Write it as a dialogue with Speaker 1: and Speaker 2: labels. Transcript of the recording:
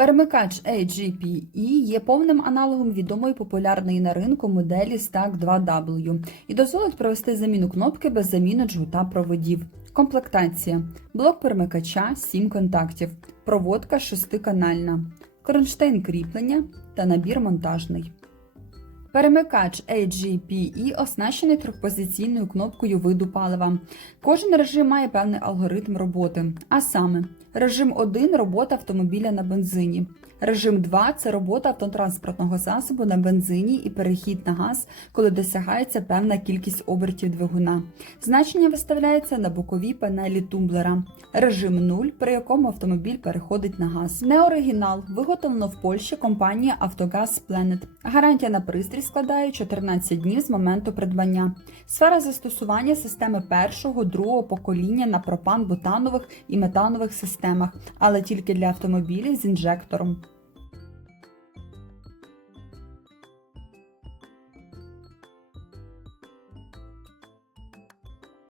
Speaker 1: Перемикач AGPE є повним аналогом відомої популярної на ринку моделі Stack 2W і дозволить провести заміну кнопки без заміни джгута проводів. Комплектація: блок перемикача 7 контактів, проводка 6-канальна, кронштейн кріплення та набір монтажний. Перемикач AGPE оснащений трьохпозиційною кнопкою виду палива. Кожен режим має певний алгоритм роботи, а саме, режим 1 робота автомобіля на бензині. Режим 2 це робота автотранспортного засобу на бензині і перехід на газ, коли досягається певна кількість обертів двигуна. Значення виставляється на боковій панелі тумблера. Режим 0, при якому автомобіль переходить на газ. Не оригінал, виготовлено в Польщі компанія Автогаз Planet. Гарантія на пристрій складає 14 днів з моменту придбання. Сфера застосування системи першого, другого покоління на пропан-бутанових і метанових системах, але тільки для автомобілів з інжектором.